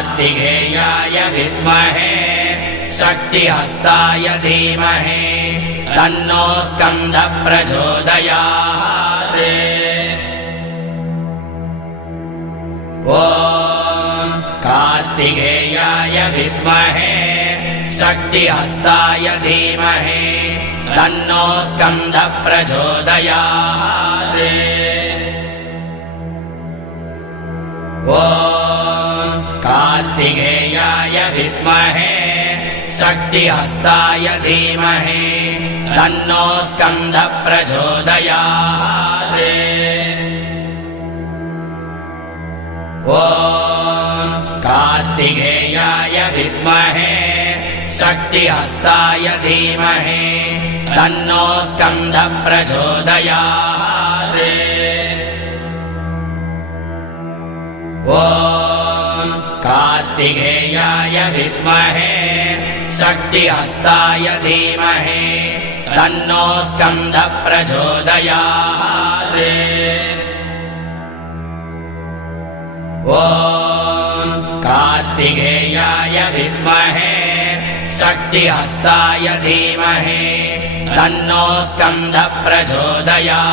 कार्तिकेयाय विद्महे शक्तिहस्ताय धीमहि तन्नो स्कन्दः प्रचोदयात्। ॐ कार्तिकेयाय विद्महे शक्तिहस्ताय धीमहि तन्नो स्कन्दः प्रचोदयात्। ॐ कार्तिकेयाय विद्महे शक्तिहस्ताय धीमहि तन्नो स्कन्दः प्रचोदयात्। ॐ कार्तिकेयाय विद्महे शक्तिहस्ताय धीमहि तन्नो स्कन्दः प्रचोदयात्। ॐ कार्तिकेयाय विद्महे शक्तिहस्ताय धीमहि तन्नो स्कन्दः प्रचोदयात्। ॐ कार्तिकेयाय विद्महे शक्तिहस्ताय धीमहि तन्नो स्कन्दः प्रचोदयात्।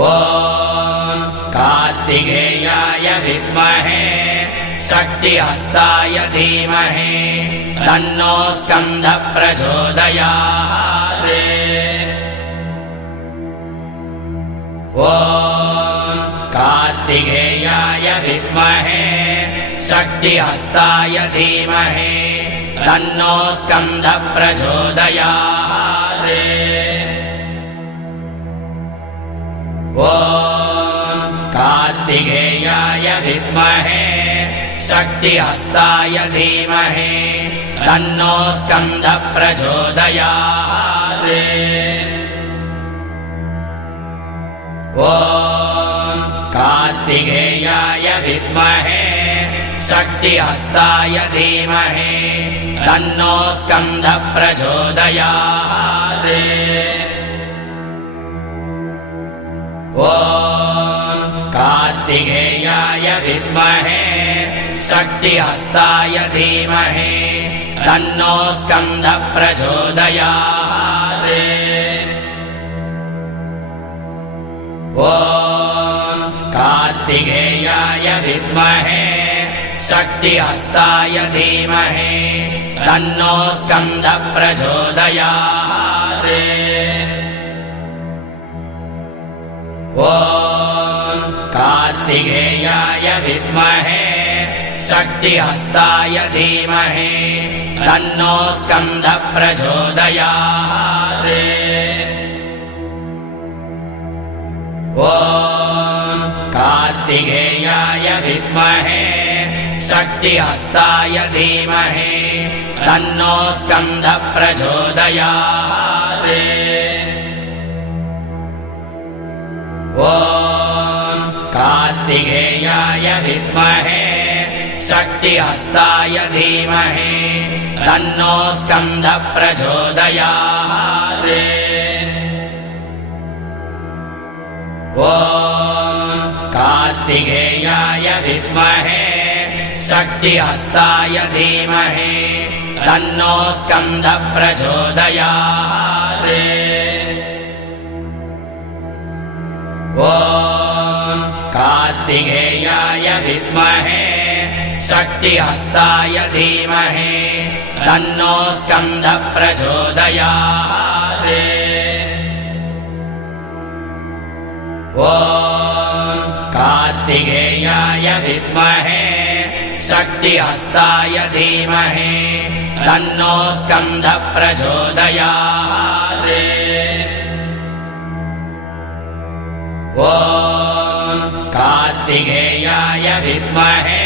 ॐ कार्तिकेयाय विद्महे शक्तिहस्ताय धीमहि तन्नो स्कन्दः प्रचोदयात्। ॐ कार्तिकेयाय विद्महे शक्तिहस्ताय धीमहि तन्नो स्कन्दः प्रचोदयात्। ॐ कार्तिकेयाय विद्महे शक्तिहस्ताय धीमहि तन्नो स्कन्दः प्रचोदयात्। ॐ कार्तिकेयाय विद्महे शक्तिहस्ताय धीमहि तन्नो स्कन्दः प्रचोदयात्। ॐ कार्तिकेयाय विद्महे शक्तिहस्ताय धीमहि तन्नो स्कन्दः प्रचोदयात्। ॐ कार्तिकेयाय विद्महे शक्तिहस्ताय धीमहि तन्नो स्कन्दः प्रचोदयात्। ॐ कार्तिकेयाय विद्महे शक्तिहस्ताय धीमहि तन्नो स्कन्दः प्रचोदयात्। ॐ कार्तिकेयाय विद्महे शक्तिहस्ताय धीमहि तन्नो स्कन्दः प्रचोदयात्। ॐ कार्तिकेयाय विद्महे शक्तिहस्ताय धीमहि तन्नो स्कन्दः प्रचोदयात्। ॐ कार्तिकेयाय विद्महे शक्तिहस्ताय धीमहि तन्नो स्कन्दः प्रचोदयात्। ॐ कार्तिकेयाय विद्महे शक्तिहस्ताय धीमहि तन्नो स्कन्दः प्रचोदयात्। ॐ कार्तिकेयाय विद्महे शक्तिहस्ताय धीमहि तन्नो स्कन्दः प्रचोदयात्। ॐ कार्तिकेयाय विद्महे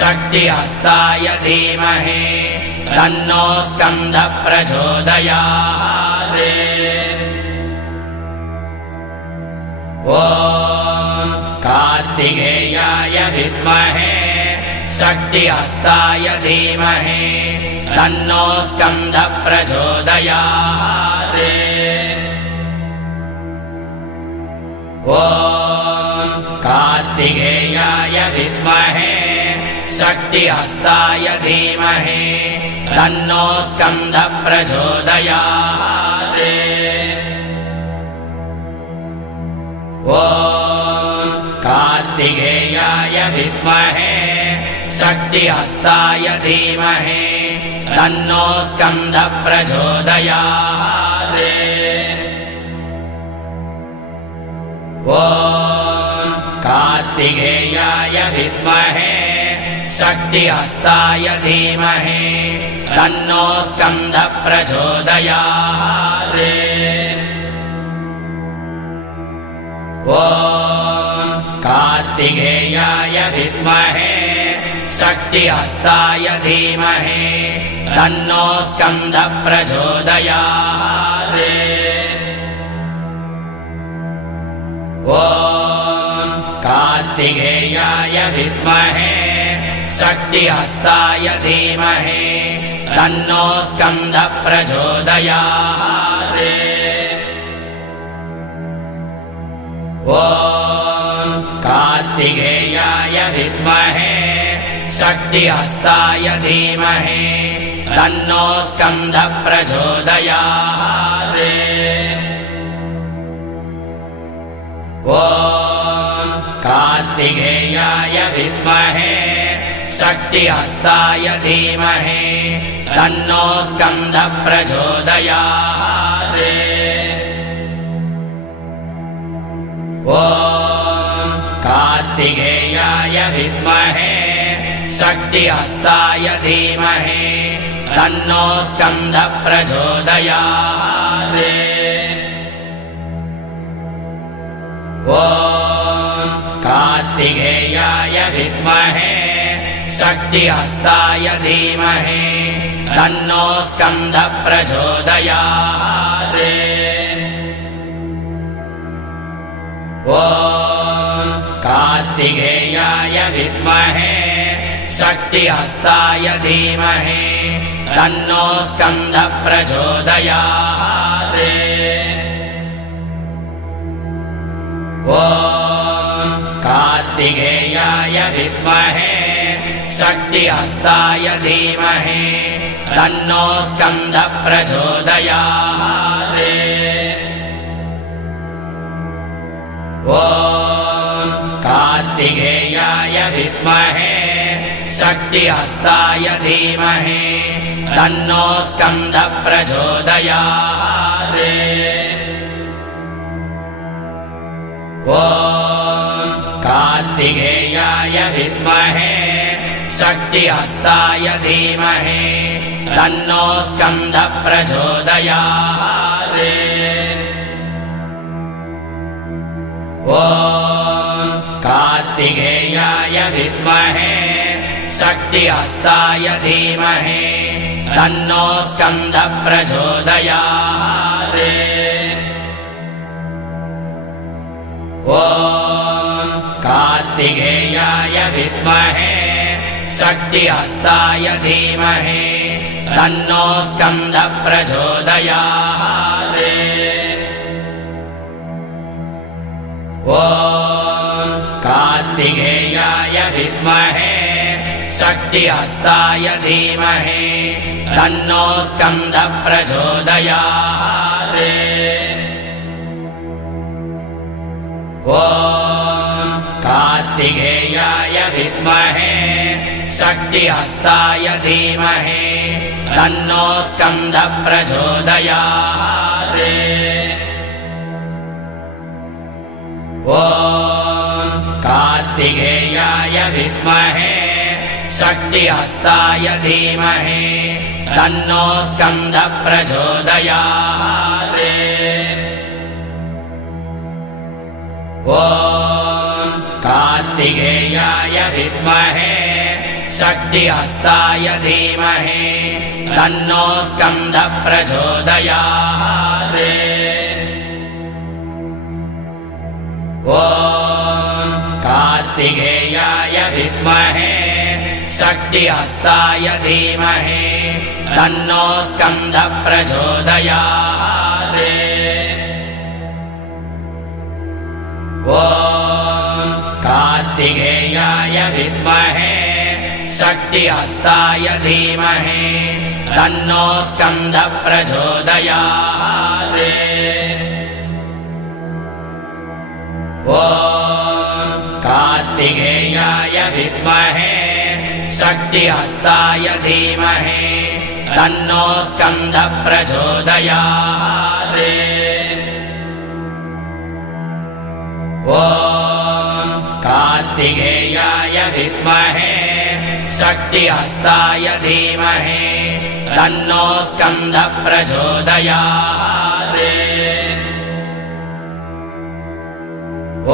शक्तिहस्ताय धीमहि तन्नो स्कन्दः प्रचोदयात्। ॐ कार्तिकेयाय विद्महे शक्तिहस्ताय धीमहि तन्नो स्कन्दः प्रचोदयात्। ॐ कार्तिकेयाय विद्महे शक्तिहस्ताय धीमहि तन्नो स्कन्दः प्रचोदयात्। ॐ कार्तिकेयाय विद्महे शक्तिहस्ताय धीमहि तन्नो स्कन्दः प्रचोदयात्। ॐ कार्तिकेयाय विद्महे शक्तिहस्ताय धीमहि तन्नो स्कन्दः प्रचोदयात्। ॐ कार्तिकेयाय विद्महे शक्तिहस्ताय धीमहि तन्नो स्कन्दः प्रचोदयात्। ॐ कार्तिकेयाय विद्महे शक्तिहस्ताय धीमहि तन्नो स्कन्दः प्रचोदयात्। ॐ कार्तिकेयाय विद्महे शक्तिहस्ताय धीमहि तन्नो स्कन्दः प्रचोदयात्। ॐ कार्तिकेयाय विद्महे शक्तिहस्ताय धीमहि तन्नो स्कन्दः प्रचोदयात्। ॐ कार्तिकेयाय विद्महे शक्तिहस्ताय धीमहि तन्नो स्कन्दः प्रचोदयात्। ॐ कार्तिकेयाय विद्महे शक्तिहस्ताय धीमहि तन्नो स्कन्दः प्रचोदयात्। ॐ कार्तिकेयाय विद्महे शक्तिहस्ताय धीमहि तन्नो स्कन्दः प्रचोदयात्। ॐ कार्तिकेयाय विद्महे शक्तिहस्ताय धीमहि तन्नो स्कन्दः प्रचोदयात्। ॐ कार्तिकेयाय विद्महे शक्तिहस्ताय धीमहि तन्नो स्कन्दः प्रचोदयात्। ॐ कार्तिकेयाय विद्महे शक्तिहस्ताय धीमहि तन्नो स्कन्दः प्रचोदयात्। ॐ कार्तिकेयाय विद्महे शक्तिहस्ताय धीमहि तन्नो स्कन्दः प्रचोदयात्। ॐ कार्तिकेयाय विद्महे शक्तिहस्ताय धीमहि तन्नो स्कन्दः प्रचोदयात्। ॐ कार्तिकेयाय विद्महे शक्तिहस्ताय धीमहि तन्नो स्कन्दः प्रचोदयात्। ॐ कार्तिकेयाय विद्महे शक्तिहस्ताय धीमहि तन्नो स्कन्दः प्रचोदयात्। ॐ कार्तिकेयाय विद्महे शक्तिहस्ताय धीमहि तन्नो स्कन्दः प्रचोदयात्। ॐ कार्तिकेयाय विद्महे शक्तिहस्ताय धीमहि तन्नो स्कन्दः प्रचोदयात्। ॐ कार्तिकेयाय विद्महे शक्तिहस्ताय धीमहि तन्नो स्कन्दः प्रचोदयात्। ॐ कार्तिकेयाय विद्महे शक्तिहस्ताय धीमहि तन्नो स्कन्दः प्रचोदयात्। ॐ कार्तिकेयाय विद्महे शक्तिहस्ताय धीमहि तन्नो स्कन्दः प्रचोदयात्। ॐ कार्तिकेयाय विद्महे शक्तिहस्ताय धीमहि तन्नो स्कन्दः प्रचोदयात्।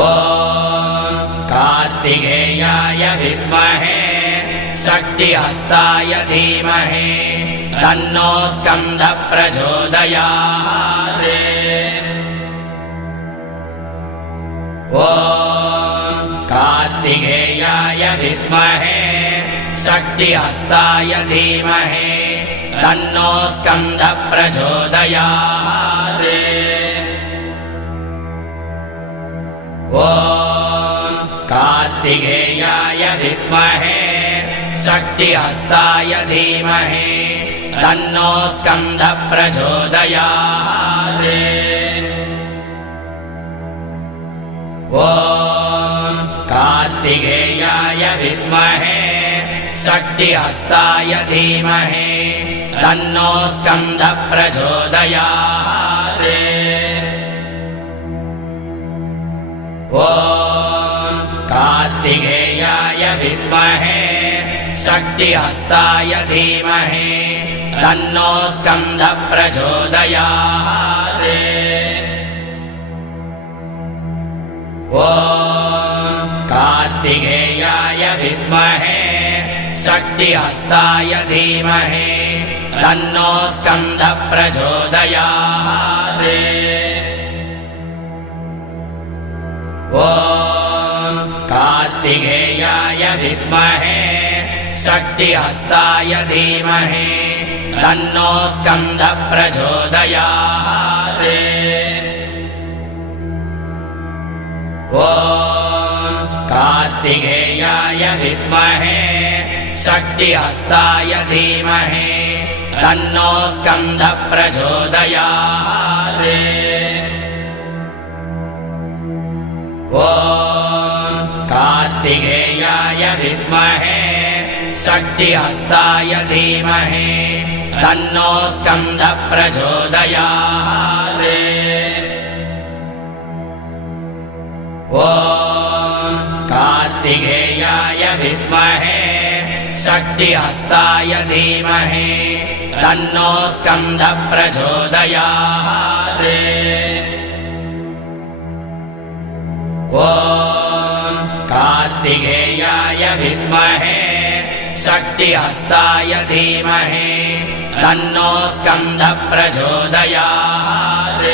ॐ कार्तिकेयाय विद्महे शक्तिहस्ताय धीमहि तन्नो स्कन्दः प्रचोदयात्। ॐ कार्तिकेयाय विद्महे शक्तिहस्ताय धीमहि तन्नो स्कन्दः प्रचोदयात्। ॐ कार्तिकेयाय विद्महे शक्तिहस्ताय धीमहि तन्नो स्कन्दः प्रचोदयात्। ॐ कार्तिकेयाय विद्महे शक्तिहस्ताय धीमहि तन्नो स्कन्दः प्रचोदयात्। ॐ कार्तिकेयाय विद्महे शक्तिहस्ताय धीमहि तन्नो स्कन्दः प्रचोदयात्। ॐ कार्तिकेयाय विद्महे शक्तिहस्ताय धीमहि तन्नो स्कन्दः प्रचोदयात्। ॐ कार्तिकेयाय विद्महे शक्तिहस्ताय धीमहि तन्नो स्कन्दः प्रचोदयात्। ॐ कार्तिकेयाय विद्महे शक्तिहस्ताय धीमहि तन्नो स्कन्दः प्रचोदयात्। ॐ कार्तिकेयाय विद्महे शक्तिहस्ताय धीमहि तन्नो स्कन्दः प्रचोदयात्। ॐ कार्तिकेयाय विद्महे शक्तिहस्ताय धीमहि तन्नो स्कन्दः प्रचोदयात्। ॐ कार्तिकेयाय विद्महे शक्तिहस्ताय धीमहि तन्नो स्कन्दः प्रचोदयात्।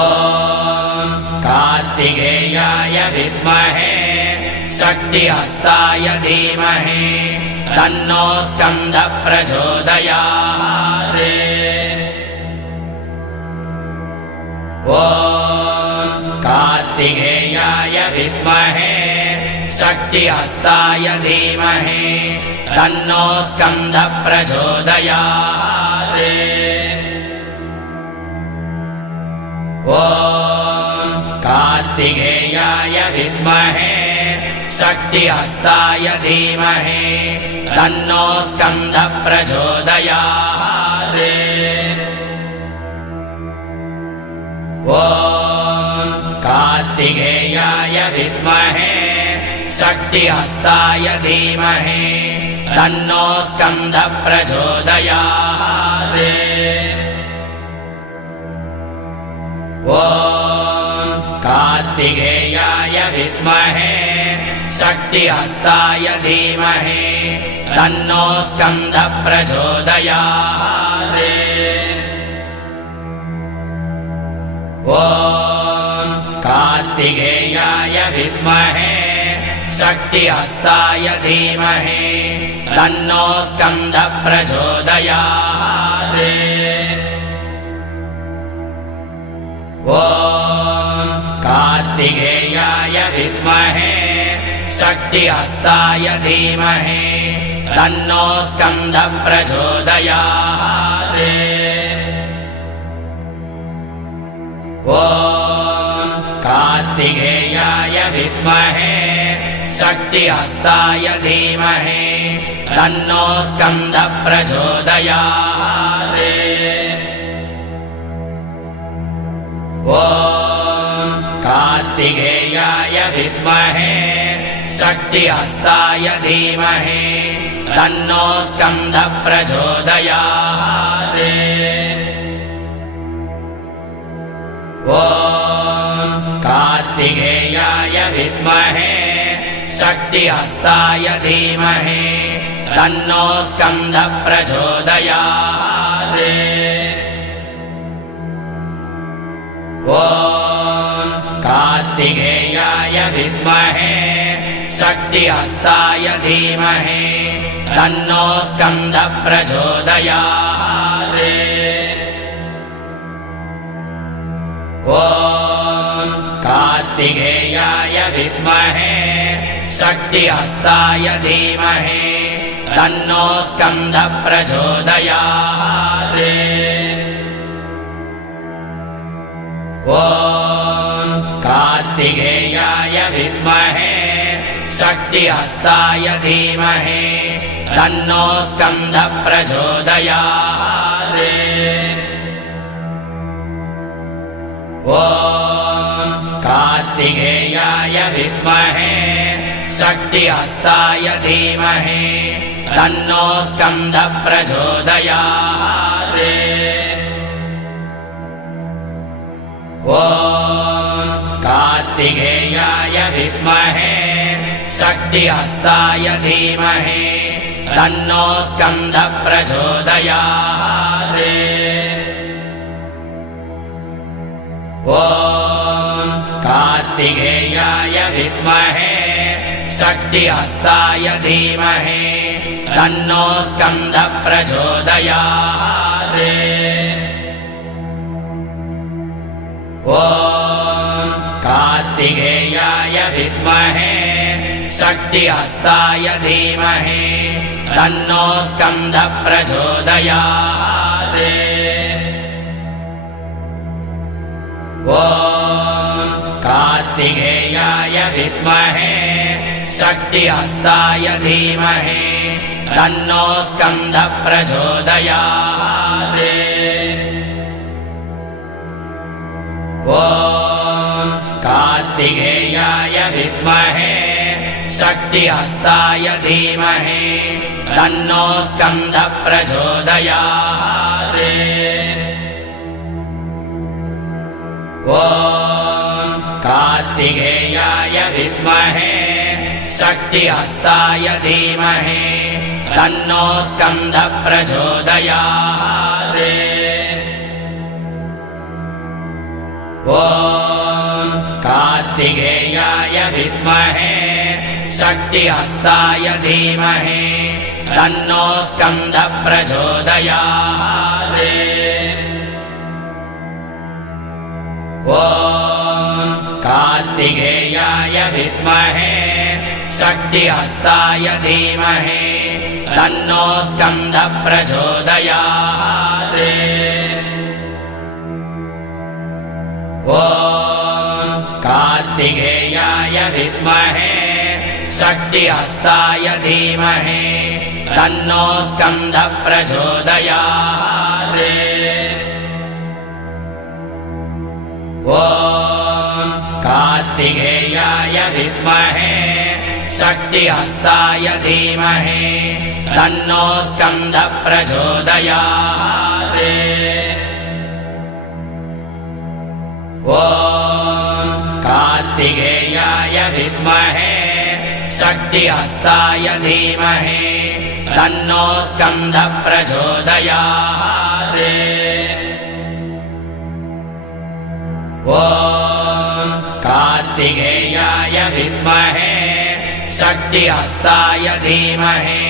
ॐ कार्तिकेयाय विद्महे शक्तिहस्ताय धीमहि तन्नो स्कन्दः प्रचोदयात्। ॐ कार्तिकेयाय विद्महे शक्तिहस्ताय धीमहि तन्नो स्कन्दः प्रचोदयात्। ॐ कार्तिकेयाय विद्महे शक्तिहस्ताय धीमहि तन्नो स्कन्दः प्रचोदयात्। ॐ कार्तिकेयाय विद्महे शक्तिहस्ताय धीमहि तन्नो स्कन्दः प्रचोदयात्। ॐ कार्तिकेयाय विद्महे शक्तिहस्ताय धीमहि तन्नो स्कन्दः प्रचोदयात्। ॐ कार्तिकेयाय विद्महे शक्तिहस्ताय धीमहि तन्नो स्कन्दः प्रचोदयात्। ॐ कार्तिकेयाय विद्महे शक्तिहस्ताय धीमहि तन्नो स्कन्दः प्रचोदयात्। ॐ कार्तिकेयाय विद्महे शक्तिहस्ताय धीमहि तन्नो स्कन्दः प्रचोदयात्। ॐ कार्तिकेयाय विद्महे शक्तिहस्ताय धीमहि तन्नो स्कन्दः प्रचोदयात्। ॐ कार्तिकेयाय विद्महे शक्तिहस्ताय धीमहि तन्नो स्कन्दः प्रचोदयात्। ॐ कार्तिकेयाय विद्महे शक्तिहस्ताय धीमहि तन्नो स्कन्दः प्रचोदयात्। ॐ कार्तिकेयाय विद्महे शक्तिहस्ताय धीमहि तन्नो स्कन्दः प्रचोदयात्। ॐ कार्तिकेयाय विद्महे शक्तिहस्ताय धीमहि तन्नो स्कन्दः प्रचोदयात्। ॐ कार्तिकेयाय विद्महे शक्तिहस्ताय धीमहि तन्नो स्कन्दः प्रचोदयात्। ॐ कार्तिकेयाय विद्महे शक्तिहस्ताय धीमहि तन्नो स्कन्दः प्रचोदयात्। ॐ कार्तिकेयाय विद्महे शक्तिहस्ताय धीमहि तन्नो स्कन्दः प्रचोदयात्। ॐ कार्तिकेयाय विद्महे शक्तिहस्ताय धीमहि तन्नो स्कन्दः प्रचोदयात्। ॐ कार्तिकेयाय विद्महे शक्तिहस्ताय धीमहि तन्नो स्कन्दः प्रचोदयात्। ॐ कार्तिकेयाय विद्महे शक्तिहस्ताय धीमहि तन्नो स्कन्दः प्रचोदयात्। ॐ कार्तिकेयाय विद्महे शक्तिहस्ताय धीमहि तन्नो स्कन्दः प्रचोदयात्। ॐ कार्तिकेयाय विद्महे शक्तिहस्ताय धीमहि तन्नो स्कन्दः प्रचोदयात्। ॐ कार्तिकेयाय विद्महे शक्तिहस्ताय धीमहि तन्नो स्कन्दः प्रचोदयात्। ॐ कार्तिकेयाय विद्महे शक्तिहस्ताय धीमहि तन्नो स्कन्दः प्रचोदयात्। ॐ कार्तिकेयाय विद्महे शक्तिहस्ताय धीमहि तन्नो स्कन्दः प्रचोदयात्। ॐ कार्तिकेयाय विद्महे शक्तिहस्ताय धीमहि तन्नो स्कन्दः प्रचोदयात्। ॐ कार्तिकेयाय विद्महे शक्तिहस्ताय धीमहि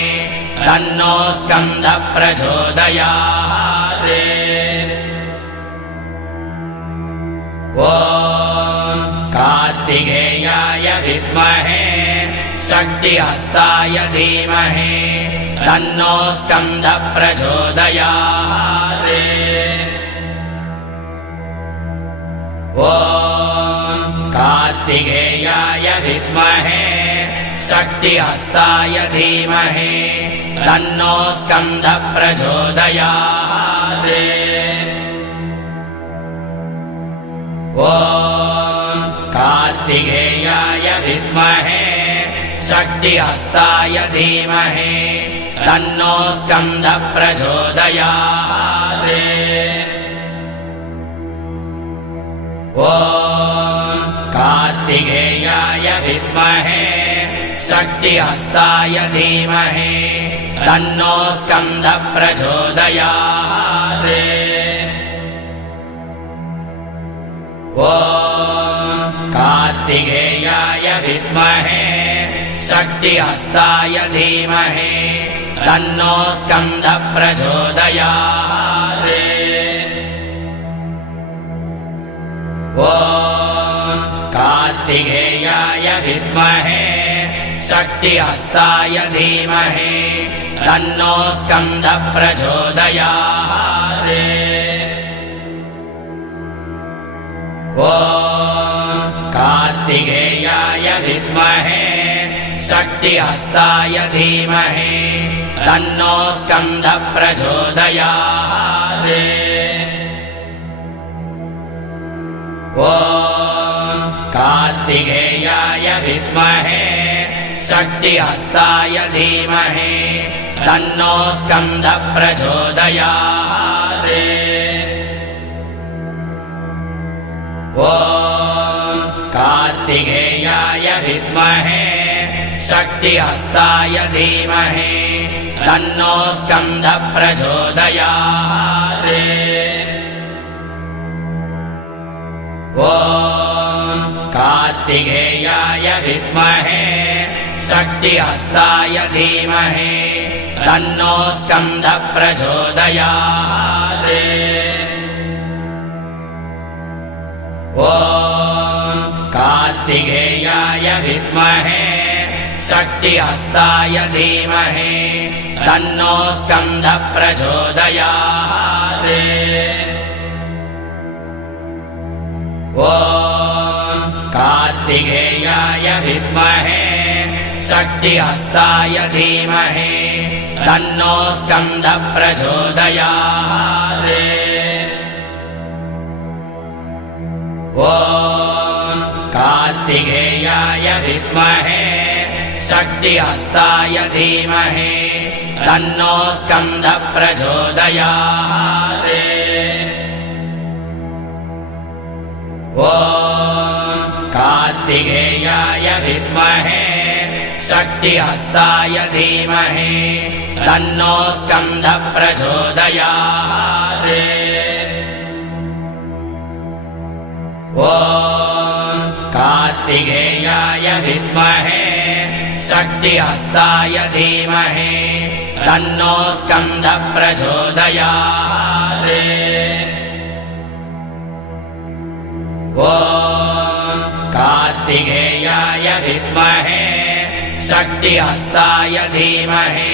तन्नो स्कन्दः प्रचोदयात्। ॐ कार्तिकेयाय विद्महे शक्तिहस्ताय धीमहि तन्नो स्कन्दः प्रचोदयात्। ॐ कार्तिकेयाय विद्महे शक्तिहस्ताय धीमहि तन्नो स्कन्दः प्रचोदयात्। ॐ कार्तिकेयाय विद्महे शक्तिहस्ताय धीमहि तन्नो स्कन्दः प्रचोदयात्। ॐ कार्तिकेयाय विद्महे शक्तिहस्ताय धीमहि तन्नो स्कन्दः प्रचोदयात्। ॐ कार्तिकेयाय विद्महे शक्तिहस्ताय धीमहि तन्नो स्कन्दः प्रचोदयात्। ॐ कार्तिकेयाय विद्महे शक्तिहस्ताय धीमहि तन्नो स्कन्दः प्रचोदयात्। ॐ कार्तिकेयाय विद्महे शक्तिहस्ताय धीमहि तन्नो स्कन्दः प्रचोदयात्। ॐ कार्तिकेयाय विद्महे शक्तिहस्ताय धीमहि तन्नो स्कन्दः प्रचोदयात्। ॐ कार्तिकेयाय विद्महे शक्तिहस्ताय धीमहि तन्नो स्कन्दः प्रचोदयात्। ॐ कार्तिकेयाय विद्महे शक्तिहस्ताय धीमहि तन्नो स्कन्दः प्रचोदयात्। ॐ कार्तिकेयाय विद्महे शक्तिहस्ताय धीमहि तन्नो स्कन्दः प्रचोदयात्। ॐ कार्तिकेयाय विद्महे शक्तिहस्ताय धीमहि तन्नो स्कन्दः प्रचोदयात्। ॐ कार्तिकेयाय विद्महे शक्तिहस्ताय धीमहि तन्नो स्कन्दः प्रचोदयात्। ॐ कार्तिकेयाय विद्महे शक्तिहस्ताय धीमहि तन्नो स्कन्दः प्रचोदयात्। ॐ कार्तिकेयाय विद्महे शक्तिहस्ताय धीमहि तन्नो स्कन्दः प्रचोदयात्। ॐ कार्तिकेयाय विद्महे शक्तिहस्ताय धीमहि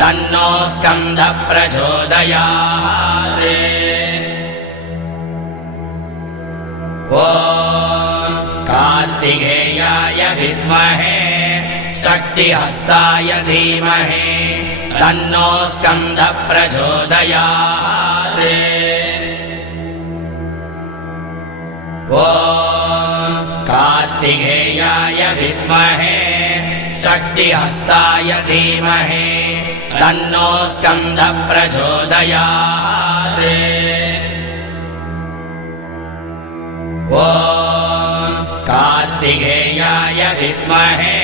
तन्नो स्कन्दः प्रचोदयात्। ॐ कार्तिकेयाय विद्महे शक्तिहस्ताय धीमहि तन्नो स्कन्दः प्रचोदयात्। ॐ कार्तिकेयाय विद्महे शक्तिहस्ताय धीमहि तन्नो स्कन्दः प्रचोदयात्। ॐ कार्तिकेयाय विद्महे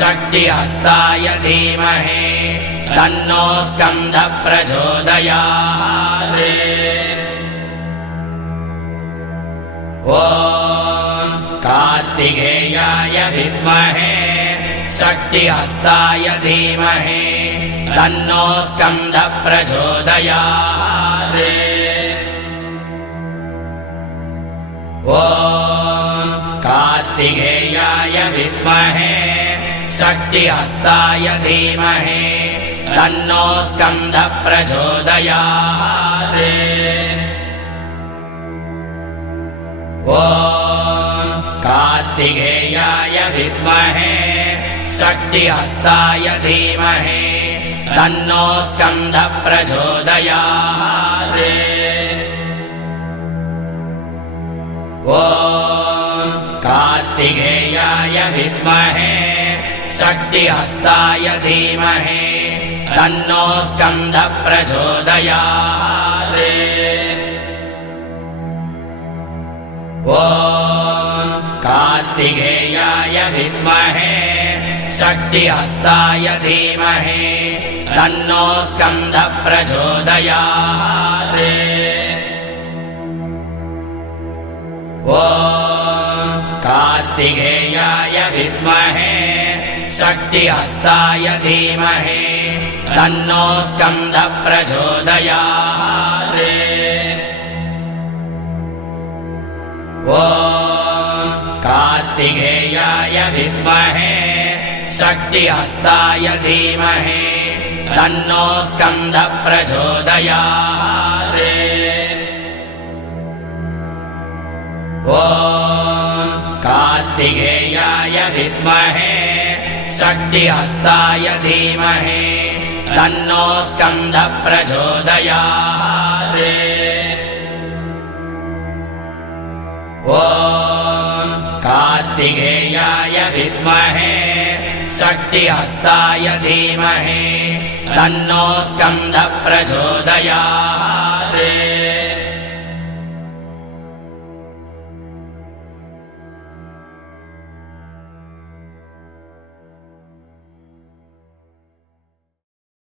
शक्तिहस्ताय धीमहि तन्नो स्कन्दः प्रचोदयात्। ॐ कार्तिकेयाय विद्महे शक्तिहस्ताय धीमहि तन्नो स्कन्दः प्रचोदयात्। ॐ कार्तिकेयाय विद्महे शक्तिहस्ताय धीमहि तन्नो स्कन्दः प्रचोदयात् ॐ कार्तिकेयाय विद्महे शक्तिहस्ताय धीमहि तन्नो स्कन्दः प्रचोदयात् ॐ कार्तिकेयाय विद्महे शक्तिहस्ताय धीमहि तन्नो स्कन्दः प्रचोदयात् ॐ कार्तिकेयाय विद्महे शक्तिहस्ताय धीमहि तन्नो स्कन्दः प्रचोदयात् ॐ कार्तिकेयाय विद्महे शक्तिहस्ताय धीमहि तन्नो स्कन्दः प्रचोदयात् ॐ कार्तिकेयाय विद्महे शक्तिहस्ताय धीमहि तन्नो स्कन्दः प्रचोदयात् ॐ कार्तिकेयाय विद्महे शक्तिहस्ताय धीमहि तन्नो स्कन्दः प्रचोदयात् ॐ कार्तिकेयाय विद्महे शक्तिहस्ताय धीमहि तन्नो स्कन्दः प्रचोदयात्